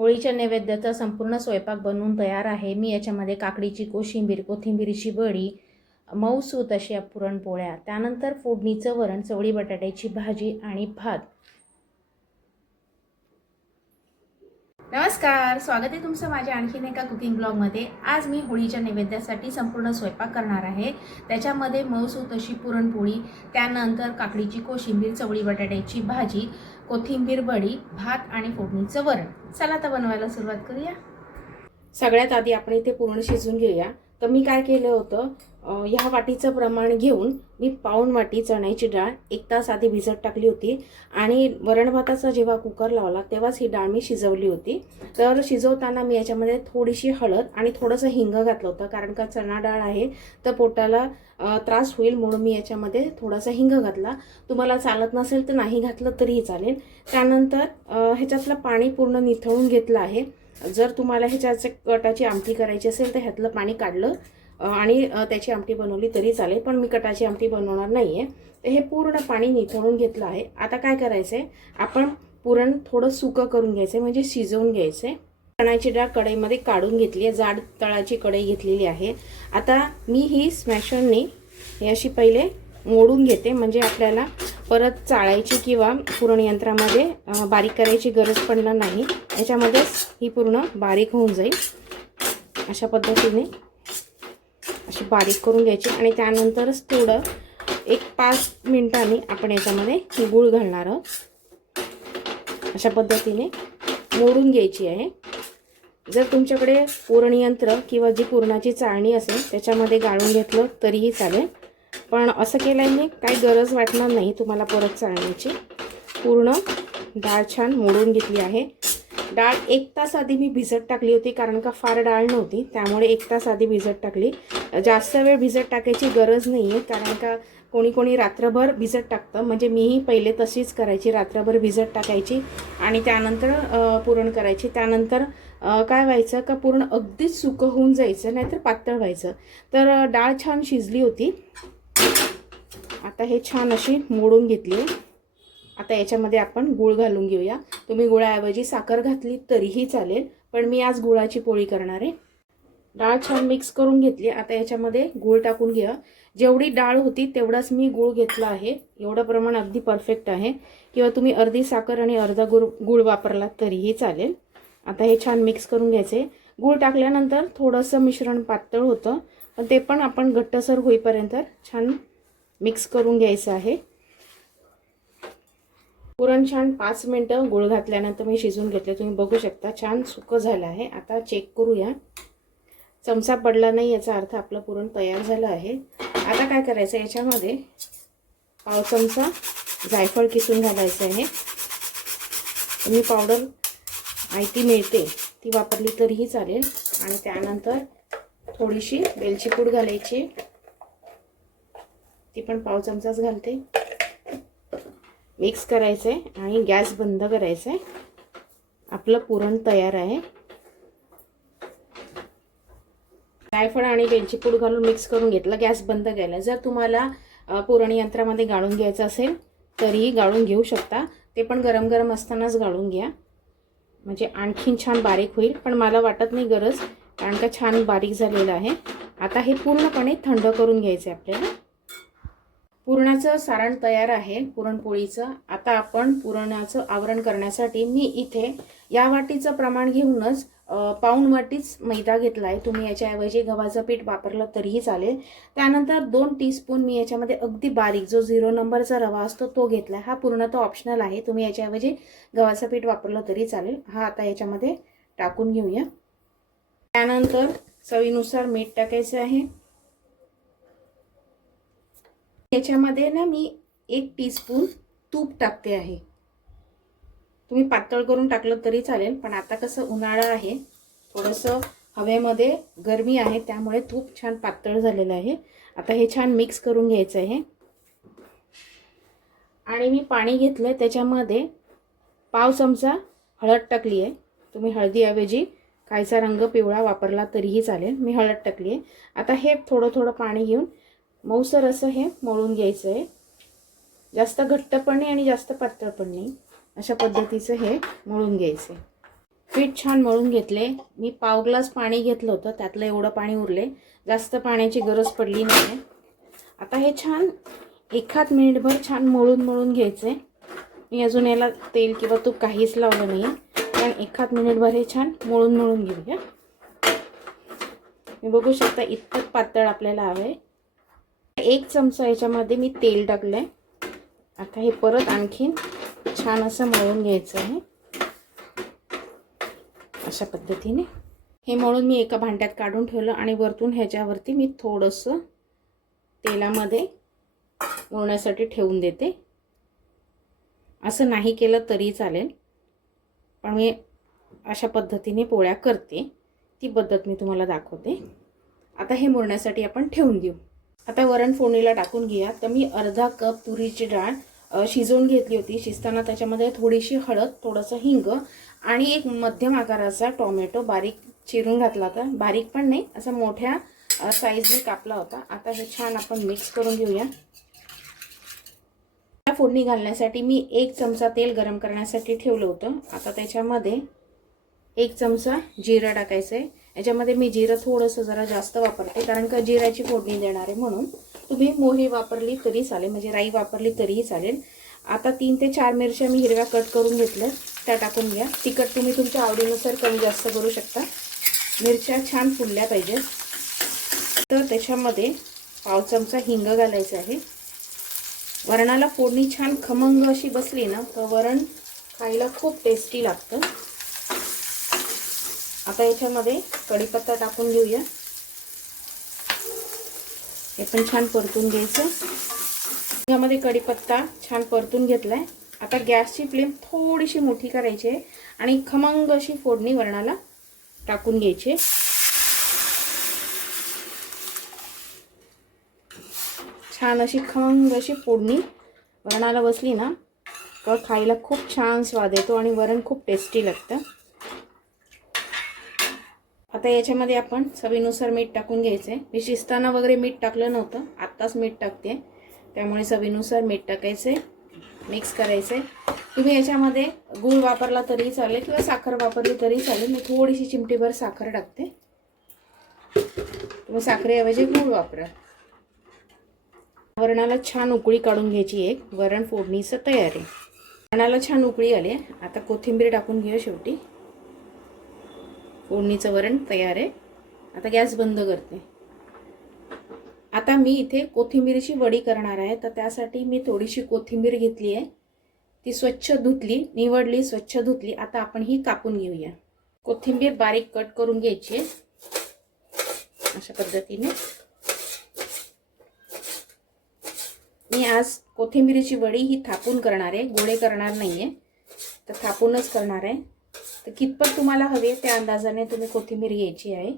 होळीच्या नैवेद्याचा संपूर्ण स्वयंपाक बनवून तयार आहे। मी याच्यामध्ये काकडीची कोशिंबीर, कोथिंबीरची वडी, मऊसूत अशा पुरणपोळ्या, त्यानंतर फोडणीचं वरण, चवळी बटाट्याची भाजी आणि भात। नमस्कार, स्वागत आहे तुमचं माझ्या आणखीन एका कुकिंग ब्लॉगमध्ये। आज मी होळीच्या नैवेद्यासाठी संपूर्ण स्वयंपाक करणार आहे। त्याच्यामध्ये मऊसूत अशी पुरणपोळी, त्यानंतर काकडीची कोशिंबीर, चवळी बटाट्याची भाजी, कोथिंबीर वडी, भात आणि फोडणीचं वरण। चला तर बनवायला सुरुवात करूया। सगळ्यात आधी आपण इथे पुरण शिजवून घेऊया। तर मी काय केलं होतं, ह्या वाटीचं प्रमाण घेऊन मी पाऊण वाटी चण्याची डाळ 1 तास आधी भिजत टाकली होती आणि वरण भाताचा जेव्हा कुकर लावला तेव्हाच ही डाळ मी शिजवली होती। तर शिजवताना मी याच्यामध्ये थोडीशी हळद आणि थोडंसं हिंग घातलं होतं, कारण का चणा डाळ आहे तर पोटाला त्रास होईल म्हणून मी याच्यामध्ये थोडासा हिंग घातला। तुम्हाला चालत नसेल तर नाही घातलं तरीही चालेल। त्यानंतर ह्याच्यातलं पाणी पूर्ण निथळून घेतलं आहे। जर तुम्हाला ह्याच्याचे कटाची आमटी करायची असेल तर ह्यातलं पाणी काढलं आणि त्याची आमटी बनवली तरी चालेल, पण मी कटाची आमटी बनवणार नाहीये। तर हे पूर्ण पाणी निथळून घेतलं आहे। आता काय करायचंय, आपण पुरण थोडं सुकं करून घ्यायचंय, म्हणजे शिजवून घ्यायचंय। चण्याची डाळ कढईमध्ये काढून घेतली आहे, जाड तळाची कढई घेतलेली आहे। आता मी ही स्मॅशरने हे अशी पहिले मोडून घेते, म्हणजे आपल्याला परत चाळायची किंवा पुरण यंत्रामध्ये बारीक करायची गरज पडणार नाही। याच्यामध्येच ही पूर्ण बारीक होऊन जाईल। अशा पद्धतीने अशी बारीक करून घ्यायची आणि त्यानंतरच थोडं 1-5 मिनिटांनी आपण याच्यामध्ये गूळ घालणार आहोत। अशा पद्धतीने मोडून घ्यायची आहे। जर तुमच्याकडे पुरण यंत्र किंवा जी पुरणाची चाळणी असेल त्याच्यामध्ये गाळून घेतलं तरीही चालेल, पण असं केल्याने काही गरज वाटणार नाही तुम्हाला परत चाळण्याची। पूर्ण डाळ छान मोडून घेतली आहे। डाळ 1 तास आधी मी भिजत टाकली होती, कारण का फार डाळ नव्हती, त्यामुळे 1 तास आधी भिजत टाकली। जास्त वेळ भिजत टाकायची गरज नाही आहे, कारण का कोणी कोणी रात्रभर भिजत टाकतं, म्हणजे मीही पहिले तशीच करायची, रात्रभर भिजत टाकायची आणि त्यानंतर पुरण करायची। त्यानंतर काय व्हायचं का पुरण अगदीच सुकं होऊन जायचं, नाहीतर पातळ व्हायचं। तर डाळ छान शिजली होती। आता हे छान अशी मोडून घेतली। आता याच्यामध्ये आपण गूळ घालून घेऊया। तुम्ही गुळाऐवजी साखर घातली तरीही चालेल, पण मी आज गुळाची पोळी करणार आहे। डाळ छान मिक्स करून घेतली। आता याच्यामध्ये गूळ टाकून घ्या। जेवढी डाळ होती तेवढाच मी गूळ घेतला आहे। एवढं प्रमाण अगदी परफेक्ट आहे, किंवा तुम्ही अर्धी साखर आणि अर्धा गूळ वापरला तरीही चालेल। आता हे छान मिक्स करून घ्यायचे। गूळ टाकल्यानंतर थोडंसं मिश्रण पातळ होतं, पण ते पण आपण घट्टसर होईपर्यंत छान मिक्स करून घ्यायचं आहे। पुरण छान 5 मिनिटं गूळ घातल्यानंतर मी शिजवून घेतले। तुम्ही बघू शकता छान सुकं झालं आहे। आता चेक करूया। चमचा पडला नाही याचा अर्थ आपलं पुरण तयार झालं आहे। आता काय करायचं, याच्यामध्ये पाव चमचा जायफळ किसून घालायचं आहे। तुम्ही पावडर आयती मिळते ती वापरली तरीही चालेल। आणि त्यानंतर थोडीशी वेलची पूड घालायची, ती पण पाव चमचाच घालते। मिक्स करायचं आहे आणि गॅस बंद करायचा आहे। आपलं पुरण तयार आहे। जायफळ आणि वेलची पूड घालून मिक्स करून घेतलं, गॅस बंद केला। जर तुम्हाला पुरण यंत्रामध्ये गाळून घ्यायचं असेल तरीही गाळून घेऊ शकता, ते पण गरम गरम असतानाच गाळून घ्या, म्हणजे आणखीन छान बारीक होईल। पण मला वाटत नाही गरज, कारण का छान बारीक झालेलं आहे। आता हे पूर्णपणे थंड करून घ्यायचं आहे आपल्याला। पुरणाचं सारण तयार आहे पुरणपोळीचं। आता आपण पुरणाचं आवरण करण्यासाठी मी इथे या वाटीचं प्रमाण घेऊनच पाऊण वाटीच मैदा घेतला आहे। तुम्ही याच्याऐवजी गव्हाचं पीठ वापरलं तरीही चालेल। त्यानंतर 2 टीस्पून मी याच्यामध्ये अगदी बारीक जो 0 नंबरचा रवा असतो तो घेतला। हा पूर्ण तो ऑप्शनल आहे, तुम्ही याच्याऐवजी गव्हाचं पीठ वापरलं तरी चालेल। हा आता याच्यामध्ये टाकून घेऊया। त्यानंतर चवीनुसार मीठ टाकायचं आहे। याच्यामध्ये ना मी 1 टीस्पून तूप टाकते आहे। तुम्ही पातळ करून टाकलं तरी चालेल, पण आता कसं उन्हाळा आहे, थोडंसं हवेमध्ये गरमी आहे, त्यामुळे तूप छान पातळ झालेलं आहे। आता हे छान मिक्स करून घ्यायचं आहे। आणि मी पाणी घेतलंय, त्याच्यामध्ये पाव चमचा हळद टाकली आहे। तुम्ही हळदीऐवजी कायचा रंग पिवळा वापरला तरीही चालेल, मी हळद टाकली आहे। आता हे थोडं थोडं पाणी घेऊन मऊसर असं हे मळून घ्यायचं आहे। जास्त घट्ट पण नाही आणि जास्त पातळ पण नाही, अशा पद्धतीचं हे मळून घ्यायचं आहे। पीठ छान मळून घेतले. मी पाव ग्लास पाणी घेतलं होतं, त्यातलं एवढं पाणी उरले. जास्त पाण्याची गरज पडली नाही. आता हे छान एखाद मिनिटभर छान मळून घ्यायचे. मी अजून याला तेल किंवा तूप काहीच लावलं नाही आहे, पण एखाद मिनिटभर हे छान मळून घेऊया. मी बघू शकता इतकं पातळ आपल्याला हवं आहे. 1 चमचा याच्यामध्ये मी तेल टाकलंय. आता हे परत आणखीन छान असं मळून घ्यायचं आहे. अशा पद्धतीने हे मळून मी एका भांड्यात काढून ठेवलं आणि वरतून ह्याच्यावरती मी थोडंसं तेलामध्ये मळण्यासाठी ठेवून देते. असं नाही केलं तरी चालेल, पण मी अशा पद्धतीने पोळ्या करते. ती पद्धत मी तुम्हाला दाखवते. आता हे मळण्यासाठी आपण ठेवून देऊ. आता वरण फोडणीला टाकून घेऊया. तर मी अर्धा कप तुरीची डाळ शिजवून घेतली होती. शिजताना त्याच्यामध्ये थोडीशी हळद, थोडंसं हिंग आणि एक मध्यम आकाराचा टोमॅटो बारीक चिरून घातला होता. बारीक पण नाही, असा मोठ्या साईजने कापला होता. आता हे छान आपण मिक्स करून घेऊया. फोडणी घालण्यासाठी मी 1 चमचा तेल गरम करण्यासाठी ठेवलं होतं. आता त्याच्यामध्ये 1 चमचा जिरं टाकायचं आहे. याच्यामध्ये मी जिरं थोडंसं जरा जास्त वापरते, कारण का जिऱ्याची फोडणी देणार आहे म्हणून. तुम्ही मोहरी वापरली तरी चालेल, म्हणजे राई वापरली तरीही चालेल. आता 3 ते 4 मिरच्या मी हिरव्या कट करून घेतल्या, त्या टाकून घ्या. तिखट तुम्ही तुमच्या आवडीनुसार कमी जास्त करू शकता. मिरच्या छान फुलल्या पाहिजेत. तर त्याच्यामध्ये पाव चमचा हिंग घालायचं आहे. वरणाला फोडणी छान खमंग अशी बसली ना, तर वरण खायला खूप टेस्टी लागतं. आता याच्यामध्ये कढीपत्ता टाकून घेऊया. हे पण छान परतून घ्यायचं. यामध्ये कढीपत्ता छान परतून घेतलाय. आता गॅसची फ्लेम थोडीशी मोठी करायची आहे आणि खमंग अशी फोडणी वरणाला टाकून घ्यायची. छान अशी खमंग अशी फोडणी वरणाला बसली ना, तर खायला खूप छान स्वाद येतो आणि वरण खूप टेस्टी लागतं. आता याच्यामध्ये आपण चवीनुसार मीठ टाकून घ्यायचं आहे. मी शिजताना वगैरे मीठ टाकलं नव्हतं, आत्ताच मीठ टाकते. त्यामुळे चवीनुसार मीठ टाकायचं आहे. मिक्स करायचं आहे. तुम्ही याच्यामध्ये गूळ वापरला तरी चालेल किंवा साखर वापरली तरी चालेल. मी थोडीशी चिमटीभर साखर टाकते. तुम्ही साखरेऐवजी गूळ वापरा. वरणाला छान उकळी काढून घ्यायची. एक वरण फोडणीचं तयार आहे. वरणाला छान उकळी आली. आता कोथिंबीर टाकून घेऊया शेवटी. फोडणीचं वरण तयार आहे. आता गॅस बंद करते. आता मी इथे कोथिंबीरची वडी करणार आहे. तर त्यासाठी मी थोडीशी कोथिंबीर घेतली आहे. ती स्वच्छ धुतली, निवडली, स्वच्छ धुतली. आता आपण ही कापून घेऊया. कोथिंबीर बारीक कट करून घ्यायची आहे अशा पद्धतीने. मी आज कोथिंबीरची वडी ही थापून करणार आहे, गोळे करणार नाहीये. तर थापूनच करणार आहे. तर कितपत तुम्हाला हवे त्या अंदाजाने तुम्ही कोथिंबीर घ्यायची आहे.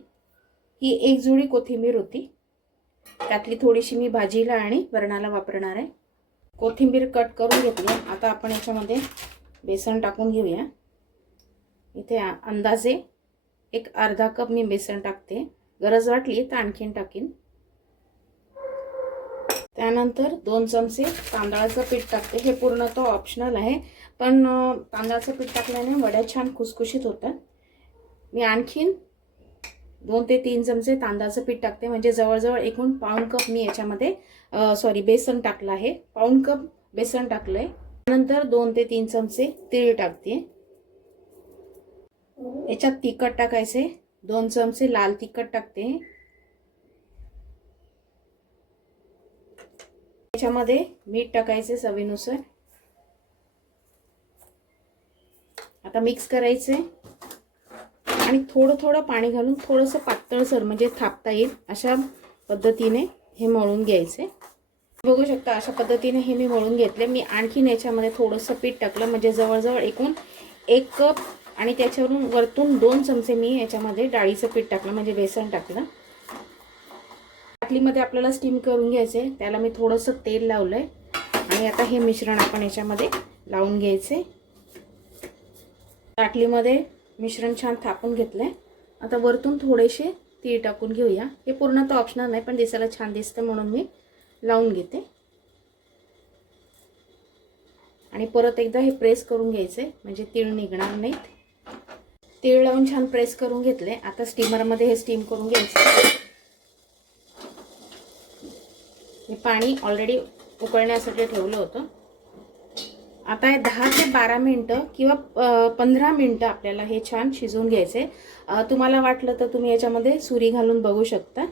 ही 1 जुडी कोथिंबीर होती, त्यातली थोडीशी मी भाजीला आणि वरणाला वापरणार आहे. कोथिंबीर कट करून घेतली. आता आपण याच्यामध्ये बेसन टाकून घेऊया. इथे अंदाजे एक अर्धा कप मी बेसन टाकते. गरज वाटली तर आणखीन टाकीन. त्यानंतर 2 चमचे तांदळाचं पीठ टाकते. हे पूर्ण तो ऑप्शनल आहे, पण तांदळाचं पीठ टाकल्याने वड्या छान खुसखुशीत होतात. मी आणखीन 2 ते 3 चमचे तांदळाचं पीठ टाकते, म्हणजे जवळजवळ एकूण पाऊण कप मी याच्यामध्ये बेसन टाकलं आहे. पाऊण कप बेसन टाकलंय. त्यानंतर 2 ते 3 चमचे तीळ टाकते. याच्यात तिखट टाकायचे. 2 चमचे लाल तिखट टाकते. याच्यामध्ये मीठ टाकायचे चवीनुसार. आता मिक्स करायचे आणि थोडं थोडं पाणी घालून थोडंसं पातळसर, म्हणजे थापता येईल अशा पद्धतीने हे मळून घ्यायचे. बघू शकता अशा पद्धतीने हे मी मळून घेतले. मी आणखीन याच्यामध्ये थोडंसं पीठ टाकलं, म्हणजे जवळजवळ एकूण 1 कप आणि त्याच्यावरून वरतून 2 चमचे मी याच्यामध्ये डाळीचं पीठ टाकलं, म्हणजे बेसन टाकलं. ताटलीमध्ये आपल्याला स्टीम करून घ्यायचे. त्याला मी थोडंसं तेल लावलंय आणि आता हे मिश्रण आपण याच्यामध्ये लावून घ्यायचे. ताटलीमध्ये मिश्रण छान थापून घेतलंय. आता वरतून थोडेसे तीळ टाकून घेऊया. हे पूर्ण तर ऑप्शनल नाही, पण दिसायला छान दिसतं म्हणून मी लावून घेते. आणि परत एकदा हे प्रेस करून घ्यायचे, म्हणजे तीळ निघणार नाहीत. तीळ लावून छान प्रेस करून घेतले. आता स्टीमरमध्ये हे स्टीम करून घ्यायचं. हे पाणी ऑलरेडी उकळण्यासाठी ठेवलं होतं. आता हे 10 ते 12 मिनटं किंवा 15 मिनटं आपल्याला हे छान शिजवून घ्यायचे. तुम्हाला वाटलं तर तुम्ही याच्यामध्ये सुरी घालून बघू शकता.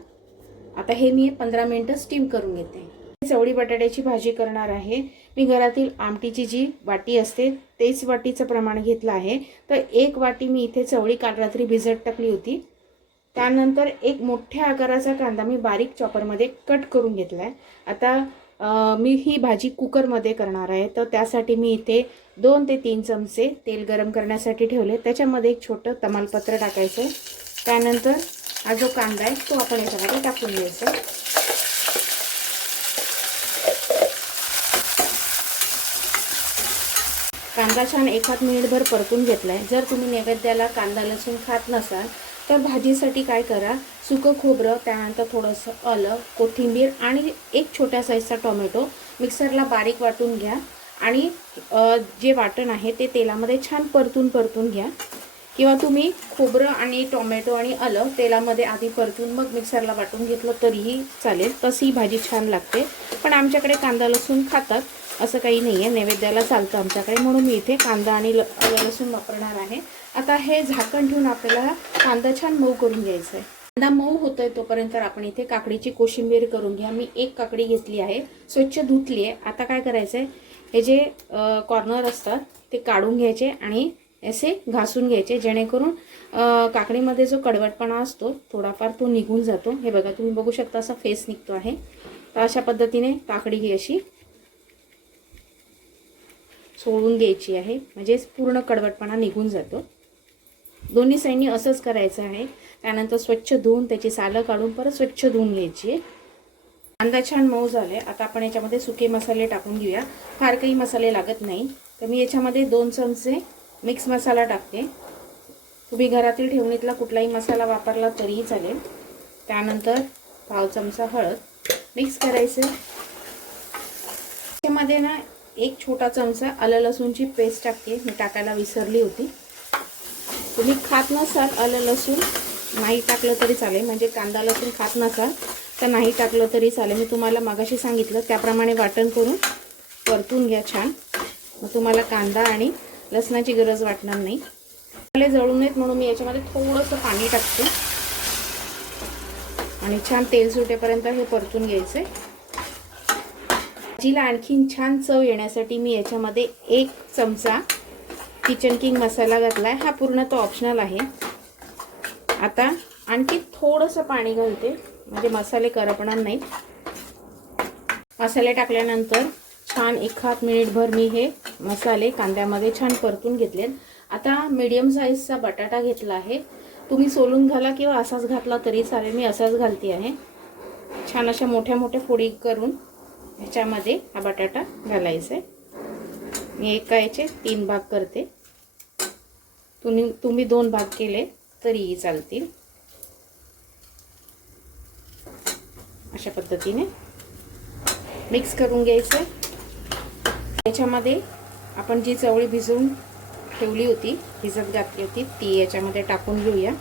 आता हे मी 15 मिनटं स्टीम करून घेते. चवळी बटाट्याची भाजी करणार आहे. मी घरातील आमटीची जी वाटी असते तेच वाटीचं प्रमाण घेतलं आहे. तर 1 वाटी मी इथे चवळी काल रात्री भिजत टाकली होती. त्यानंतर एक मोठ्या आकाराचा कांदा मी बारीक चॉपरमध्ये कट करून घेतला आहे. आता मी ही भाजी कुकरमध्ये करणार आहे. तर त्यासाठी मी इथे 2 ते 3 चमचे तेल गरम करण्यासाठी ठेवले. त्याच्यामध्ये एक छोटं तमालपत्र टाकायचं. त्यानंतर हा जो कांदा आहे तो आपण याच्यामध्ये टाकून घ्यायचा. कांदा छान 1 मिनिटभर परतून घेतला आहे. जर तुम्ही नैवेद्याला कांदा लसूण खात नसाल तर भाजीसाठी काय करा, सुकं खोबरं, त्यानंतर थोडंसं आलं, कोथिंबीर आणि एक छोट्या साईजचा टोमॅटो मिक्सरला बारीक वाटून घ्या आणि जे वाटण आहे ते तेलामध्ये छान परतून घ्या. किंवा तुम्ही खोबरं आणि टोमॅटो आणि आलं तेलामध्ये आधी परतून मग मिक्सरला वाटून घेतलं तरीही चालेल. तशी ही भाजी छान लागते. पण आमच्याकडे कांदा लसूण खातात असं काही नाही आहे, नैवेद्याला चालतं आमच्याकडे, म्हणून मी इथे कांदा आणि लसूण वापरणार आहे. आता हे झाकण ठेवून आपल्याला कांदा छान मऊ करून घ्यायचा आहे. कांदा मऊ होतोय तोपर्यंत आपण इथे काकडीची कोशिंबीर करून घ्या. मी 1 काकडी घेतली आहे, स्वच्छ धुतली आहे. आता काय करायचं आहे, हे जे कॉर्नर असतात ते काढून घ्यायचे आणि असे घासून घ्यायचे, जेणेकरून काकडीमध्ये जो कडवटपणा असतो थोडाफार तो निघून जातो. हे बघा, तुम्ही बघू शकता असा फेस निघतो आहे. तर अशा पद्धतीने काकडी ही अशी सोडून द्यायची आहे, म्हणजे पूर्ण कडवटपणा निघून जातो. दोन्ही साईडनी असंच करायचं आहे. त्यानंतर स्वच्छ धुवून त्याची सालं काढून परत स्वच्छ धुवून घ्यायची. कांदा छान मऊ झाले. आता आपण याच्यामध्ये सुके मसाले टाकून घेऊया. फार काही मसाले लागत नाही. तर मी याच्यामध्ये 2 चमचे मिक्स मसाला टाकते. तुम्ही घरातील ठेवणीतला कुठलाही मसाला वापरला तरीही चालेल. त्यानंतर पाव चमचा हळद मिक्स करायचं. त्याच्यामध्ये ना 1 छोटा चमचा आलं लसूणची पेस्ट टाकते. मी टाकायला विसरली होती. तुम्ही खात नसाल आलं लसूण नाही टाकलं तरी चालेल, म्हणजे कांदा लसूण खात नसाल तर नाही टाकलं तरी चालेल. मी तुम्हाला मागाशी सांगितलं त्याप्रमाणे वाटण करून परतून घ्या छान. मग तुम्हाला कांदा आणि लसणाची गरज वाटणार नाही. मसाले जळू नयेत म्हणून मी याच्यामध्ये थोडंसं पाणी टाकते आणि छान तेल सुटेपर्यंत हे परतून घ्यायचे. भाजीला आणखीन छान चव येण्यासाठी मी याच्यामध्ये 1 चमचा किचन किंग मसाला घातलाय. हा पूर्ण तो ऑप्शनल आहे. आता आणखी थोडंसं पाणी घालते, म्हणजे मसाले करपणार नाहीत. मसाले टाकल्यानंतर छान 1 मिनिटभर मी हे मसाले कांद्यामध्ये छान परतून घेतलेत. आता मीडियम साईजचा बटाटा घेतला आहे. तुम्ही सोलून घाला किंवा असाच घातला तरी चालेल. मी असाच घालते आहे. छान अशा मोठ्या मोठ्या फोडी करून ह्याच्यामध्ये हा बटाटा घालायचा आहे. मी एका याचे 3 भाग करते. तुम्ही 2 भाग केले तरीही चालतील. अशा पद्धतीने मिक्स करून घ्यायचं. याच्यामध्ये आपण जी चवळी भिजवून ठेवली होती, भिजत घातली होती, ती याच्यामध्ये टाकून घेऊया.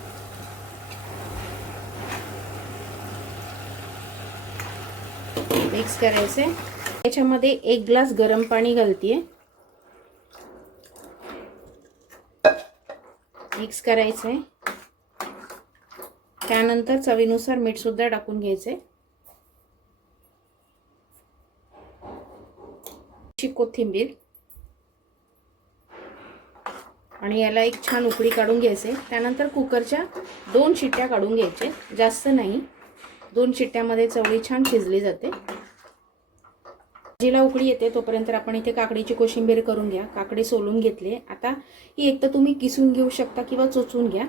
मिक्स करायचे. याच्यामध्ये 1 ग्लास गरम पाणी घालतीये. मिक्स करायचे. त्यानंतर चवीनुसार मीठ सुद्धा टाकून घ्यायचे. कोथिंबीर आणि याला एक छान उकळी काढून घ्यायचे. त्यानंतर कुकरच्या 2 शिट्ट्या काढून घ्यायचे, जास्त नाही. 2 शिट्ट्यामध्ये चवळी छान शिजली जाते. भाजीला उकळी येते तोपर्यंत आपण इथे काकडीची कोशिंबीर करून घ्या. काकडी सोलून घेतली. आता ही एक तर तुम्ही किसून घेऊ शकता किंवा चोचून घ्या.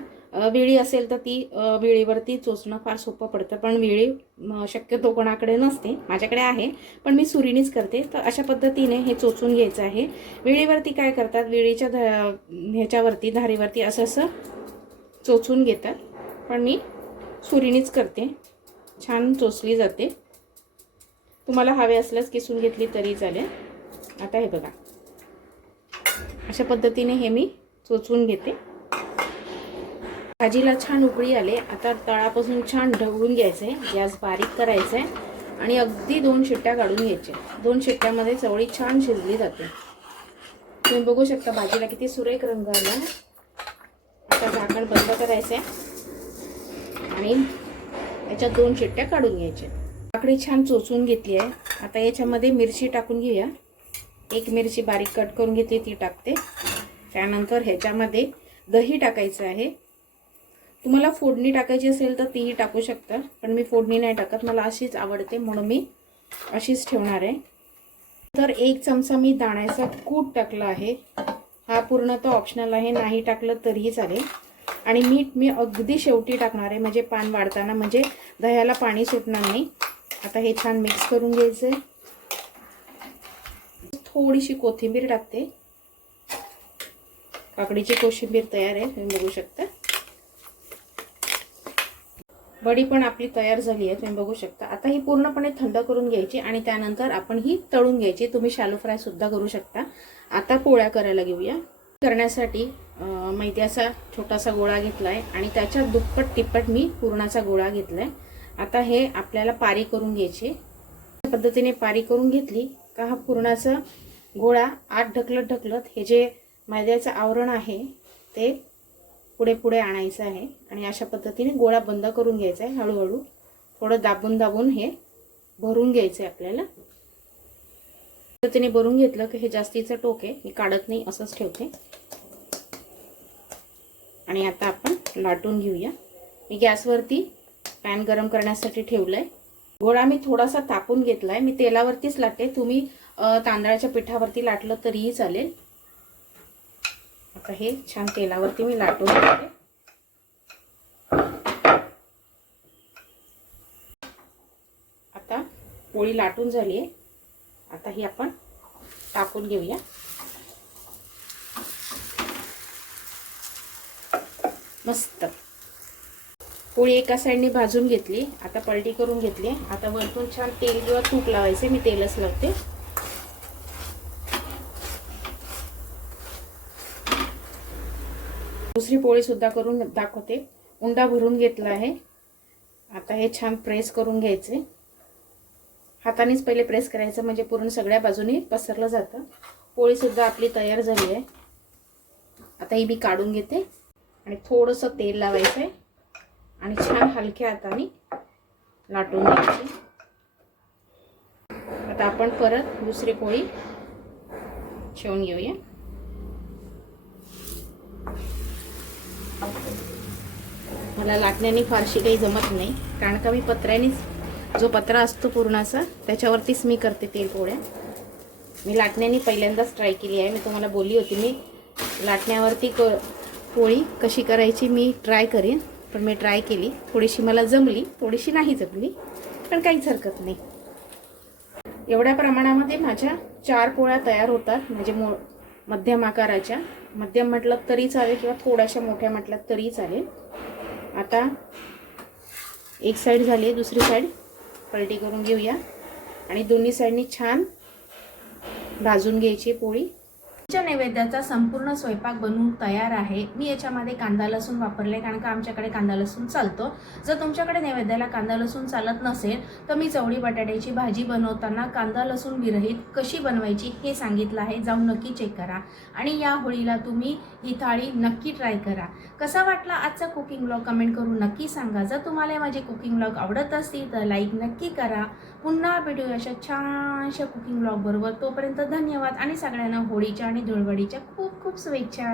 विळी असेल तर ती विळीवरती चोचणं फार सोपं पडतं, पण विळी शक्यतो कोणाकडे नसते. माझ्याकडे आहे पण मी सुरीनेच करते. तर अशा पद्धतीने हे चोचून घ्यायचं आहे. विळीवरती काय करतात, विळीच्या ह्याच्यावरती धारीवरती असं चोचून घेतात, पण मी सुरीनेच करते. छान चोचली जाते. तुम्हाला हवे असल्यास किसून घेतली तरी चालेल. आता हे बघा, अशा पद्धतीने हे मी चोचून घेते. भाजीला छान उकळी आले. आता तळापासून छान ढवळून घ्यायचं आहे. गॅस बारीक करायचा आहे आणि अगदी 2 शिट्ट्या काढून घ्यायच्या. 2 शिट्ट्यामध्ये चवळी छान शिजली जाते. तुम्ही बघू शकता भाजीला किती सुरेख रंग आला. आता झाकण बंद करायचं आहे आणि याच्यात 2 शिट्ट्या काढून घ्यायच्या. काकडी छान चोचून घेतली आहे. आता याच्यामध्ये मिरची टाकून घेऊया. 1 मिरची बारीक कट करून घेतली ती टाकते. त्यानंतर ह्याच्यामध्ये दही टाकायचं आहे. तुम्हाला फोडणी टाकायची असेल तर तीही टाकू शकता, पण मी फोडणी नाही टाकत, मला अशीच आवडते म्हणून मी अशीच ठेवणार आहे. तर 1 चमचा मी दाण्याचा कूट टाकला आहे. हा पूर्ण तो ऑप्शनल आहे, नाही टाकलं तरीही चालेल. आणि मीठ मी अगदी शेवटी टाकणार आहे, म्हणजे पान वाढताना, म्हणजे दह्याला पाणी सुटणार नाही. आता हे छान मिक्स करून घ्यायचं आहे. थोडीशी कोथिंबीर टाकते. काकडीची कोशिंबीर तयार आहे, तुम्ही बघू शकता. वडी पण आपली तयार झाली आहे, तुम्ही बघू शकता. आता ही पूर्णपणे थंड करून घ्यायची आणि त्यानंतर आपण ही तळून घ्यायची. तुम्ही शॅलो फ्राय सुद्धा करू शकता. आता पोळ्या करायला घेऊया. करण्यासाठी मैद्याचा छोटासा गोळा घेतलाय आणि त्याच्या दुप्पट तिप्पट मी पुरणाचा गोळा घेतलाय. आता हे आपल्याला पारी करून घ्यायची. या पद्धतीने पारी करून घेतली का हा पुरणाचा गोळा आत ढकलत हे जे मैद्याचं आवरण आहे ते पुढे पुढे आणायचं आहे आणि अशा पद्धतीने गोळा बंद करून घ्यायचा आहे. हळूहळू थोडं दाबून हे भरून घ्यायचं आहे आपल्याला. पद्धतीने भरून घेतलं की हे जास्तीचं टोक आहे, मी काढत नाही, असंच ठेवते. आणि आता आपण लाटून घेऊया. मी गॅसवरती पॅन गरम करण्यासाठी ठेवलाय. गोळा मी थोडासा तापून घेतलाय. मी तेलावरतीच लाटते, तुम्ही तांदळाच्या पिठावरती लाटलं तरीही चालेल. आता हे छान तेलावरती मी लाटून घेते. आता पोळी लाटून झाली आहे. आता ही आपण टाकून घेऊया. मस्त पोळी एका साईडने भाजून घेतली. आता पलटी करून घेतली. आता वरतून छान तेल किंवा तूप लावायचे. मी तेलच लावते. दुसरी पोळी सुद्धा करून दाखवते. उंडा भरून घेतला आहे. आता हे छान प्रेस करून घ्यायचे. हातानेच पहिले प्रेस करायचं, म्हणजे पूर्ण सगळ्या बाजूने पसरलं जातं. पोळी सुद्धा आपली तयार झाली आहे. आता ही मी काढून घेते आणि थोडंसं तेल लावायचं आहे आणि छान हलक्या हाताने लाटून घ्यायची. आता आपण परत दुसरी पोळी ठेवून घेऊया. मला लाटण्याने फारशी काही जमत नाही, कारण का मी पत्र्यानेच, जो पत्रा असतो पुरणाचा त्याच्यावरतीच मी करते तेल पोळ्या. मी लाटण्याने पहिल्यांदाच ट्राय केली आहे. मी तुम्हाला बोलली होती मी लाटण्यावरती पोळी कशी करायची मी ट्राय करीन, पण मी ट्राय केली. थोडीशी मला जमली, थोडीशी नाही जमली, पण काहीच हरकत नाही. एवढ्या प्रमाणामध्ये माझ्या 4 पोळ्या तयार होतात, म्हणजे मध्यम आकाराच्या. मध्यम म्हटलं तरी चालेल किंवा थोड्याशा मोठ्या म्हटलं तरी चालेल. आता एक साईड झाली आहे, दुसरी साईड पलटी करून घेऊया आणि दोन्ही साईडनी छान भाजून घ्यायची पोळी. नैवेद्याचा संपूर्ण स्वयंपाक बनवून तयार आहे. मी याच्यामध्ये कांदा लसूण वापरले, कारण का आमच्याकडे कांदा लसूण चालतो. जर तुमच्याकडे नैवेद्याला कांदा लसूण चालत नसेल तर मी चवळी बटाट्याची भाजी बनवताना कांदा लसूण विरहित कशी बनवायची हे सांगितलं आहे. जाऊन नक्की चेक करा आणि या होळीला तुम्ही ही थाळी नक्की ट्राय करा. कसा वाटला आजचा कुकिंग ब्लॉग कमेंट करून नक्की सांगा. जर तुम्हाला माझे कुकिंग ब्लॉग आवडत असतील तर लाईक नक्की करा. पुन्हा भेटूया अशा छानशा कुकिंग ब्लॉग बरोबर. तोपर्यंत धन्यवाद आणि सगळ्यांना होळीच्या आणि धुळवडीच्या खूप खूप शुभेच्छा.